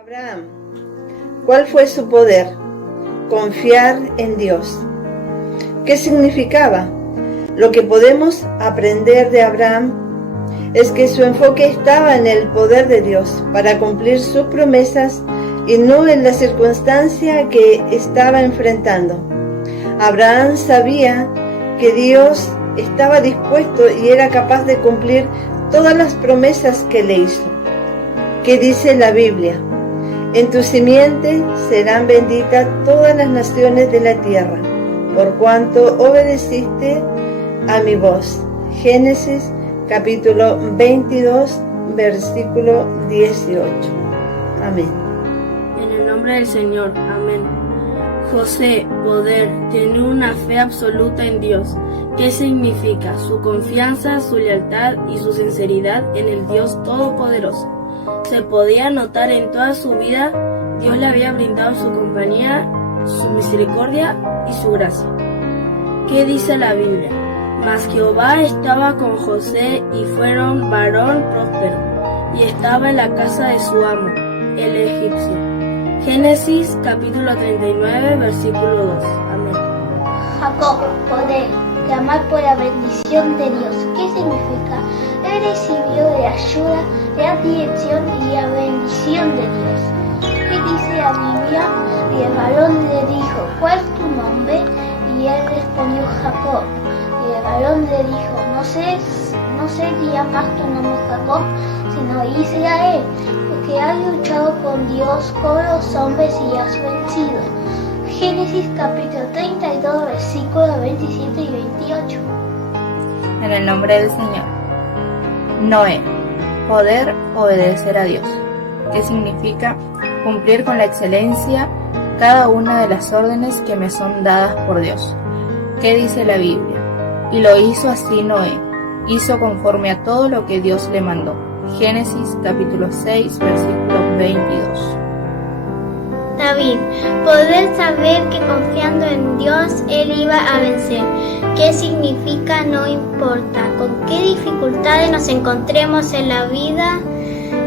Abraham, ¿cuál fue su poder? Confiar en Dios. ¿Qué significaba? Lo que podemos aprender de Abraham es que su enfoque estaba en el poder de Dios para cumplir sus promesas y no en la circunstancia que estaba enfrentando. Abraham sabía que Dios estaba dispuesto y era capaz de cumplir todas las promesas que le hizo. ¿Qué dice la Biblia? En tu simiente serán benditas todas las naciones de la tierra, por cuanto obedeciste a mi voz. Génesis capítulo 22, versículo 18. Amén. En el nombre del Señor, amén. José, poder, tiene una fe absoluta en Dios. ¿Qué significa? Su confianza, su lealtad y su sinceridad en el Dios Todopoderoso. Se podía notar en toda su vida, Dios le había brindado su compañía, su misericordia y su gracia. ¿Qué dice la Biblia? Mas Jehová estaba con José y fueron varón próspero, y estaba en la casa de su amo, el egipcio. Génesis capítulo 39, versículo 2. Amén. Jacob, poder, clamar por la bendición de Dios. ¿Qué significa? Él recibió de ayuda, la dirección y la bendición de Dios. ¿Qué dice la Biblia? Y el varón le dijo, ¿cuál es tu nombre? Y él respondió, Jacob. Y el varón le dijo, no sé llamar tu nombre Jacob, sino Israel, porque has luchado con Dios, con los hombres y has vencido. Génesis capítulo 32, versículos 27 y 28. En el nombre del Señor. Noé, poder, obedecer a Dios. ¿Qué significa? Cumplir con la excelencia cada una de las órdenes que me son dadas por Dios. ¿Qué dice la Biblia? Y lo hizo así Noé, hizo conforme a todo lo que Dios le mandó. Génesis capítulo 6, versículo 22. David, poder saber que confiando en Dios él iba a vencer. ¿Qué significa? No importa con qué dificultades nos encontremos en la vida,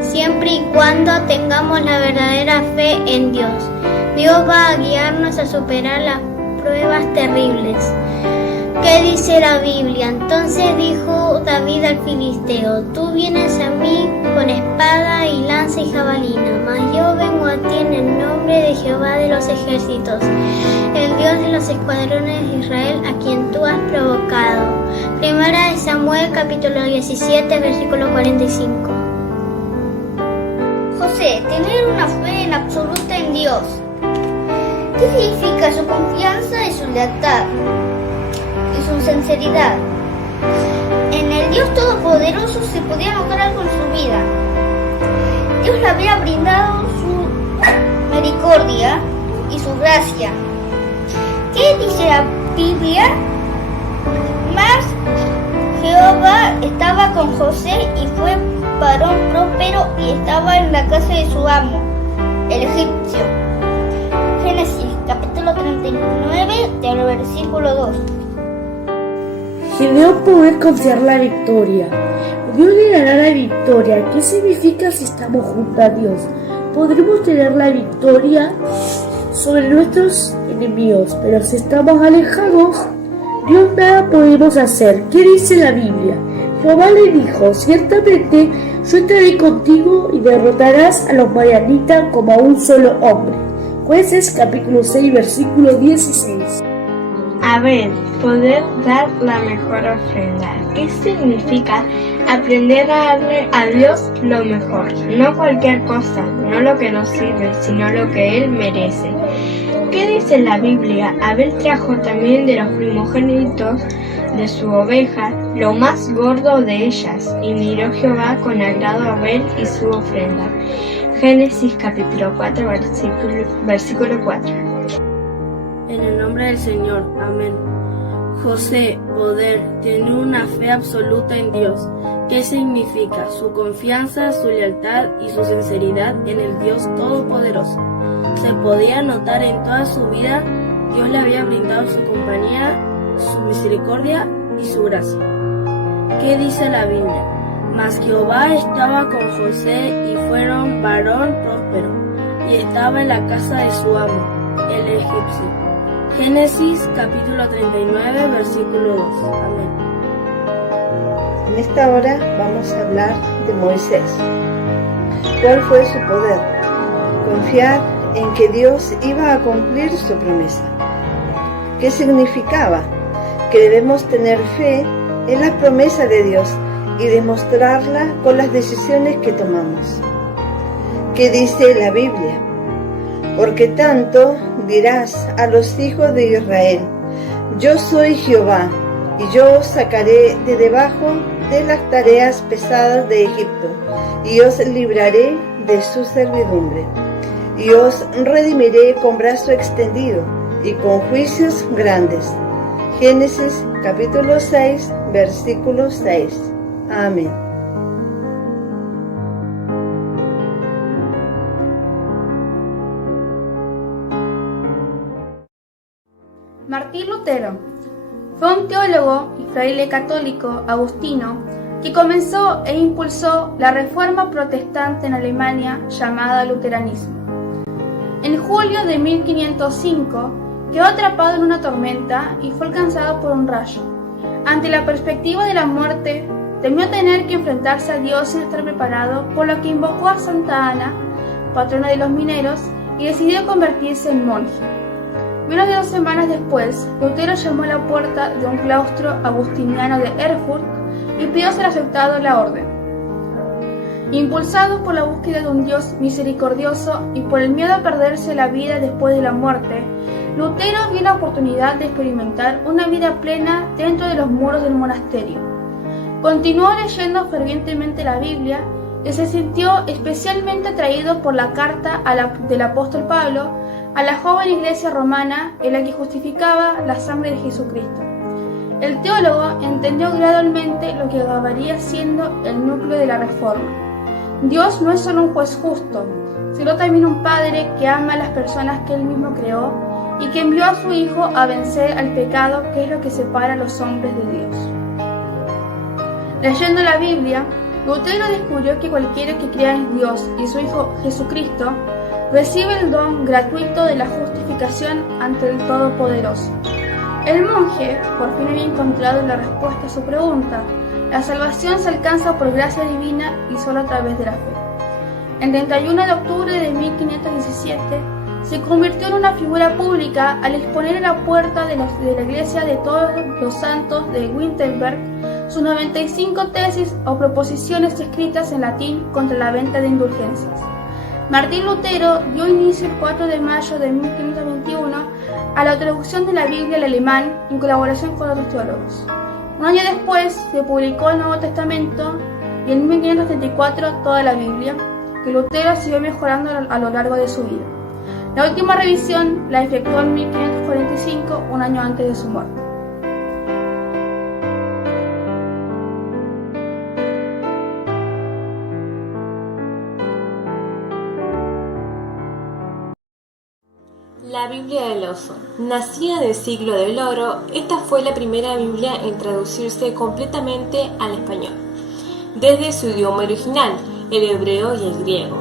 siempre y cuando tengamos la verdadera fe en Dios. Dios va a guiarnos a superar las pruebas terribles. ¿Qué dice la Biblia? Entonces dijo David al filisteo, tú vienes a mí con espada y lanza y jabalina, mas yo vengo a ti en el nombre de Jehová de los ejércitos, el Dios de los escuadrones de Israel, a quien tú has provocado. Primera de Samuel, capítulo 17, versículo 45. José, tener una fe en absoluta en Dios. ¿Qué significa su confianza y su lealtad? Y su sinceridad. En el Dios Todopoderoso se podía notar algo en su vida. Dios le había brindado su misericordia y su gracia. ¿Qué dice la Biblia? Mas Jehová estaba con José y fue varón próspero y estaba en la casa de su amo, el egipcio. Génesis capítulo 39, del versículo 2. Gedeón, poder confiar la victoria. Dios le dará la victoria. ¿Qué significa si estamos junto a Dios? Podremos tener la victoria sobre nuestros enemigos, pero si estamos alejados, Dios nada podemos hacer. ¿Qué dice la Biblia? Jehová le dijo, ciertamente yo estaré contigo y derrotarás a los madianitas como a un solo hombre. Jueces capítulo 6, versículo 16. A ver, poder dar la mejor ofrenda. ¿Qué significa? Aprender a darle a Dios lo mejor, no cualquier cosa, no lo que nos sirve, sino lo que Él merece. ¿Qué dice la Biblia? Abel trajo también de los primogénitos de su oveja lo más gordo de ellas, y miró Jehová con agrado a Abel y su ofrenda. Génesis capítulo 4, versículo 4. En el nombre del Señor, amén. José, poder, tiene una fe absoluta en Dios. ¿Qué significa? Su confianza, su lealtad y su sinceridad en el Dios Todopoderoso. Se podía notar en toda su vida, Dios le había brindado su compañía, su misericordia y su gracia. ¿Qué dice la Biblia? Mas Jehová estaba con José y fueron varón próspero, y estaba en la casa de su amo, el egipcio. Génesis capítulo 39, versículo 2. Amén. En esta hora vamos a hablar de Moisés. ¿Cuál fue su poder? Confiar en que Dios iba a cumplir su promesa. ¿Qué significaba? Que debemos tener fe en la promesa de Dios y demostrarla con las decisiones que tomamos. ¿Qué dice la Biblia? Porque tanto dirás a los hijos de Israel: yo soy Jehová, y yo os sacaré de debajo de las tareas pesadas de Egipto, y os libraré de su servidumbre, y os redimiré con brazo extendido y con juicios grandes. Génesis capítulo 6, versículo 6. Amén. Martín Lutero fue un teólogo y fraile católico agustino que comenzó e impulsó la reforma protestante en Alemania llamada luteranismo. En julio de 1505 quedó atrapado en una tormenta y fue alcanzado por un rayo. Ante la perspectiva de la muerte, temió tener que enfrentarse a Dios sin estar preparado, por lo que invocó a Santa Ana, patrona de los mineros, y decidió convertirse en monje. Menos de 2 semanas después, Lutero llamó a la puerta de un claustro agustiniano de Erfurt y pidió ser aceptado en la orden. Impulsado por la búsqueda de un Dios misericordioso y por el miedo a perderse la vida después de la muerte, Lutero vio la oportunidad de experimentar una vida plena dentro de los muros del monasterio. Continuó leyendo fervientemente la Biblia y se sintió especialmente atraído por la carta del apóstol Pablo a la joven iglesia romana en la que justificaba la sangre de Jesucristo. El teólogo entendió gradualmente lo que acabaría siendo el núcleo de la reforma. Dios no es solo un juez justo, sino también un padre que ama a las personas que él mismo creó y que envió a su Hijo a vencer al pecado, que es lo que separa a los hombres de Dios. Leyendo la Biblia, Lutero descubrió que cualquiera que crea en Dios y su Hijo Jesucristo recibe el don gratuito de la justificación ante el Todopoderoso. El monje por fin había encontrado la respuesta a su pregunta. La salvación se alcanza por gracia divina y solo a través de la fe. El 31 de octubre de 1517 se convirtió en una figura pública al exponer en la puerta de la iglesia de todos los santos de Wittenberg sus 95 tesis o proposiciones escritas en latín contra la venta de indulgencias. Martín Lutero dio inicio el 4 de mayo de 1521 a la traducción de la Biblia al alemán en colaboración con otros teólogos. Un año después se publicó el Nuevo Testamento y en 1534 toda la Biblia, que Lutero siguió mejorando a lo largo de su vida. La última revisión la efectuó en 1545, un año antes de su muerte. La Biblia del Oso. Nacida del siglo del oro, esta fue la primera Biblia en traducirse completamente al español, desde su idioma original, el hebreo y el griego.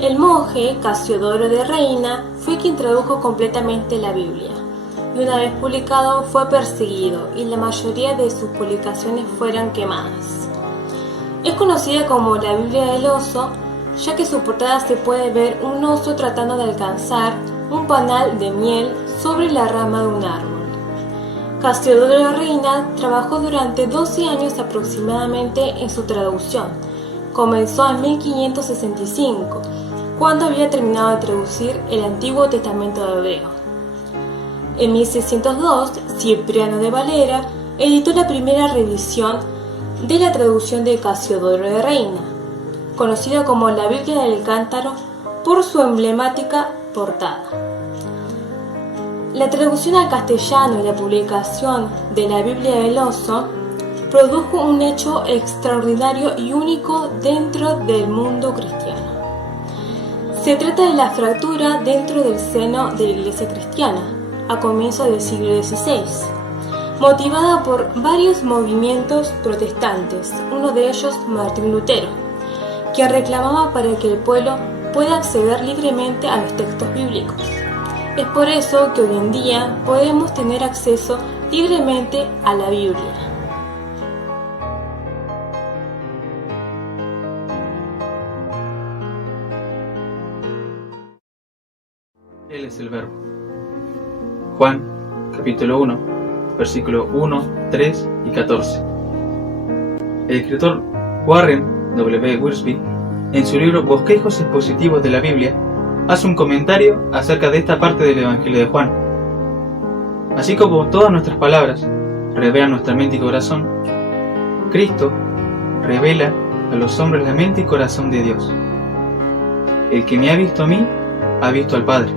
El monje Casiodoro de Reina fue quien tradujo completamente la Biblia, y una vez publicado fue perseguido y la mayoría de sus publicaciones fueron quemadas. Es conocida como la Biblia del Oso, ya que en su portada se puede ver un oso tratando de alcanzar un panal de miel sobre la rama de un árbol. Casiodoro de Reina trabajó durante 12 años aproximadamente en su traducción. Comenzó en 1565, cuando había terminado de traducir el Antiguo Testamento de hebreo. En 1602, Cipriano de Valera editó la primera revisión de la traducción de Casiodoro de Reina, conocida como la Biblia del Cántaro por su emblemática portada. La traducción al castellano y la publicación de la Biblia del Oso produjo un hecho extraordinario y único dentro del mundo cristiano. Se trata de la fractura dentro del seno de la Iglesia cristiana, a comienzos del siglo XVI, motivada por varios movimientos protestantes, uno de ellos Martín Lutero, que reclamaba para que el pueblo puede acceder libremente a los textos bíblicos. Es por eso que hoy en día podemos tener acceso libremente a la Biblia. Él es el Verbo. Juan, capítulo 1, versículos 1, 3 y 14. El escritor Warren W. Wiersbe, en su libro Bosquejos expositivos de la Biblia, hace un comentario acerca de esta parte del Evangelio de Juan. Así como todas nuestras palabras revelan nuestra mente y corazón, Cristo revela a los hombres la mente y corazón de Dios. El que me ha visto a mí, ha visto al Padre.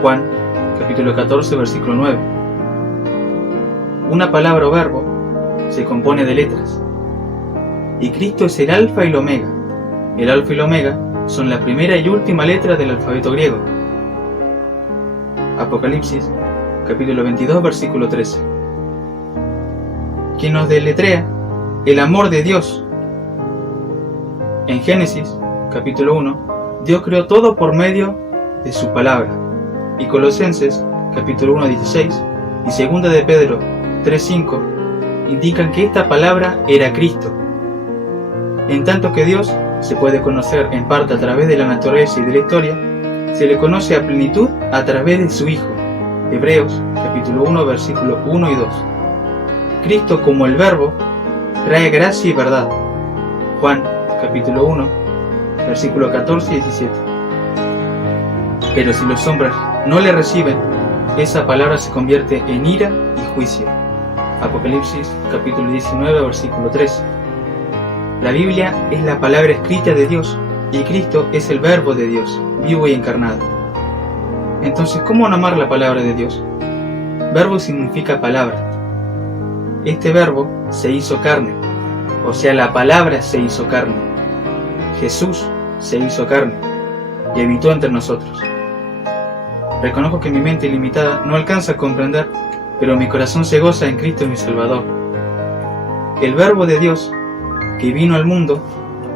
Juan, capítulo 14, versículo 9. Una palabra o verbo se compone de letras. Y Cristo es el alfa y el omega. El alfa y el omega son la primera y última letra del alfabeto griego. Apocalipsis, capítulo 22, versículo 13. Quien nos deletrea el amor de Dios. En Génesis, capítulo 1, Dios creó todo por medio de su palabra. Y Colosenses, capítulo 1, 16 y 2 de Pedro 3, 5 indican que esta palabra era Cristo. En tanto que Dios se puede conocer en parte a través de la naturaleza y de la historia, se le conoce a plenitud a través de su Hijo. Hebreos, capítulo 1, versículos 1 y 2. Cristo como el Verbo trae gracia y verdad. Juan, capítulo 1, versículos 14 y 17. Pero si los hombres no le reciben, esa palabra se convierte en ira y juicio. Apocalipsis, capítulo 19, versículo 13. La Biblia es la palabra escrita de Dios y Cristo es el Verbo de Dios, vivo y encarnado. Entonces, ¿cómo no amar la palabra de Dios? Verbo significa palabra. Este Verbo se hizo carne, o sea, la palabra se hizo carne. Jesús se hizo carne y habitó entre nosotros. Reconozco que mi mente limitada no alcanza a comprender, pero mi corazón se goza en Cristo mi Salvador. El Verbo de Dios, que vino al mundo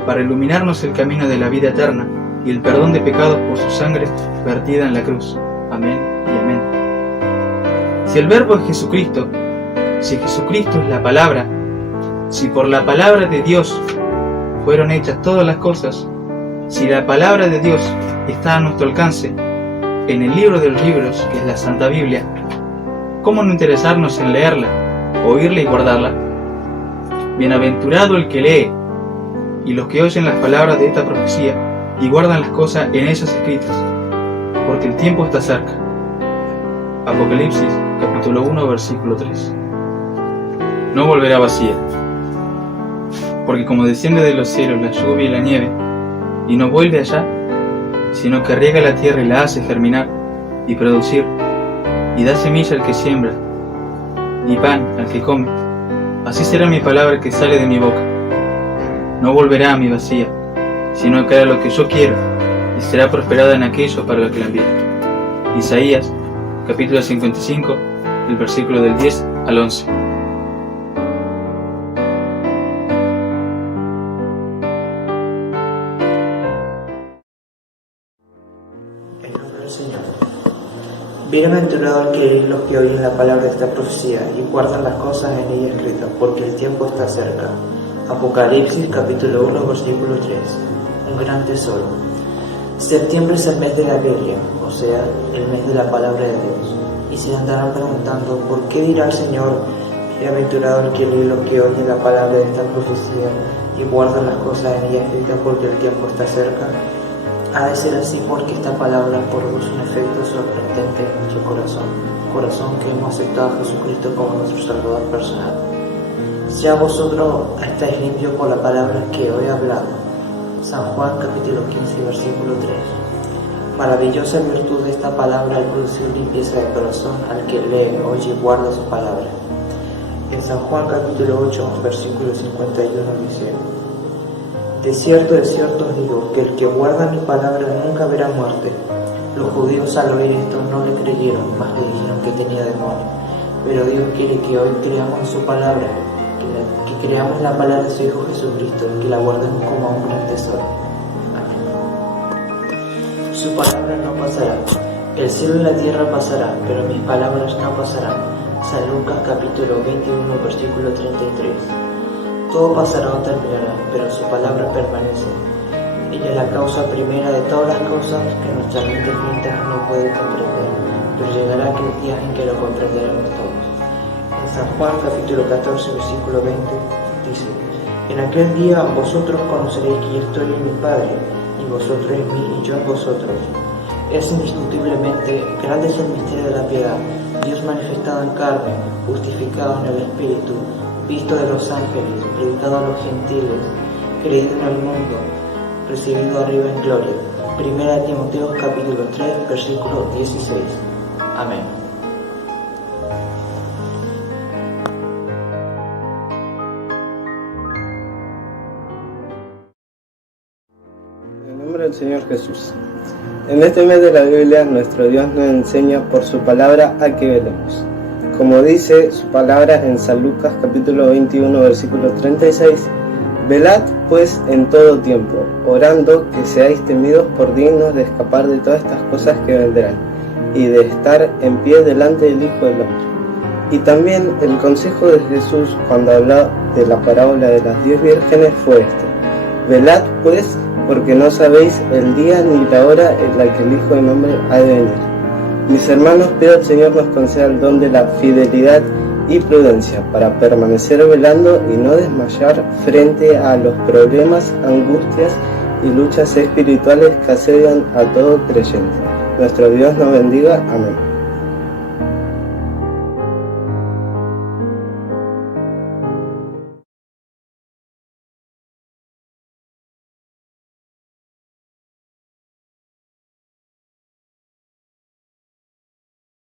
para iluminarnos el camino de la vida eterna y el perdón de pecados por su sangre vertida en la cruz. Amén y amén. Si el Verbo es Jesucristo, si Jesucristo es la palabra, si por la palabra de Dios fueron hechas todas las cosas, si la palabra de Dios está a nuestro alcance, en el libro de los libros, que es la Santa Biblia, ¿cómo no interesarnos en leerla, oírla y guardarla? Bienaventurado el que lee, y los que oyen las palabras de esta profecía, y guardan las cosas en ellas escritas, porque el tiempo está cerca. Apocalipsis, capítulo 1, versículo 3. No volverá vacía, porque como desciende de los cielos la lluvia y la nieve, y no vuelve allá, sino que riega la tierra y la hace germinar y producir, y da semilla al que siembra, y pan al que come, así será mi palabra que sale de mi boca. No volverá a mi vacía, sino que hará lo que yo quiero, y será prosperada en aquello para lo que la envíe. Isaías, capítulo 55, el versículo del 10 al 11. Señor. Bienaventurado el que lee y los que oyen la palabra de esta profecía y guardan las cosas en ella escritas, porque el tiempo está cerca. Apocalipsis capítulo 1 versículo 3. Un gran tesoro. Septiembre es el mes de la Biblia, o sea, el mes de la palabra de Dios. Y se andarán preguntando, ¿por qué dirá el Señor, bienaventurado el que lee y los que oyen la palabra de esta profecía y guardan las cosas en ella escritas, porque el tiempo está cerca? Ha de ser así porque esta palabra produce un efecto sorprendente en nuestro corazón que hemos aceptado a Jesucristo como nuestro Salvador personal. Ya vosotros estáis limpios por la palabra que hoy he hablado. San Juan capítulo 15 versículo 3. Maravillosa virtud de esta palabra al producir limpieza de corazón al que lee, oye y guarda su palabra. En San Juan capítulo 8 versículo 51 dice: de cierto os digo, que el que guarda mi palabra nunca verá muerte. Los judíos al oír esto no le creyeron, mas le dijeron que tenía demonio. Pero Dios quiere que hoy creamos en su palabra, que creamos la palabra de su Hijo Jesucristo, y que la guardemos como un gran tesoro. Amén. Su palabra no pasará. El cielo y la tierra pasarán, pero mis palabras no pasarán. San Lucas capítulo 21, versículo 33. Todo pasará o terminará, pero su palabra permanece. Ella es la causa primera de todas las cosas que nuestra mente finita no puede comprender, pero llegará aquel día en que lo comprenderemos todos. En San Juan capítulo 14, versículo 20 dice: En aquel día vosotros conoceréis que yo estoy en mi Padre, y vosotros en mí y yo en vosotros. Es indiscutiblemente grande es el misterio de la piedad, Dios manifestado en carne, justificado en el Espíritu, visto de los ángeles, predicado a los gentiles, creído en el mundo, recibido arriba en gloria. Primera de Timoteo capítulo 3, versículo 16. Amén. En el nombre del Señor Jesús. En este mes de la Biblia, nuestro Dios nos enseña por su palabra a que velemos. Como dice su palabra en San Lucas capítulo 21, versículo 36, velad pues en todo tiempo, orando que seáis temidos por dignos de escapar de todas estas cosas que vendrán, y de estar en pie delante del Hijo del Hombre. Y también el consejo de Jesús cuando habló de la parábola de las 10 vírgenes fue este: velad pues, porque no sabéis el día ni la hora en la que el Hijo del Hombre ha de venir. Mis hermanos, pido al Señor nos conceda el don de la fidelidad y prudencia para permanecer velando y no desmayar frente a los problemas, angustias y luchas espirituales que asedian a todo creyente. Nuestro Dios nos bendiga. Amén.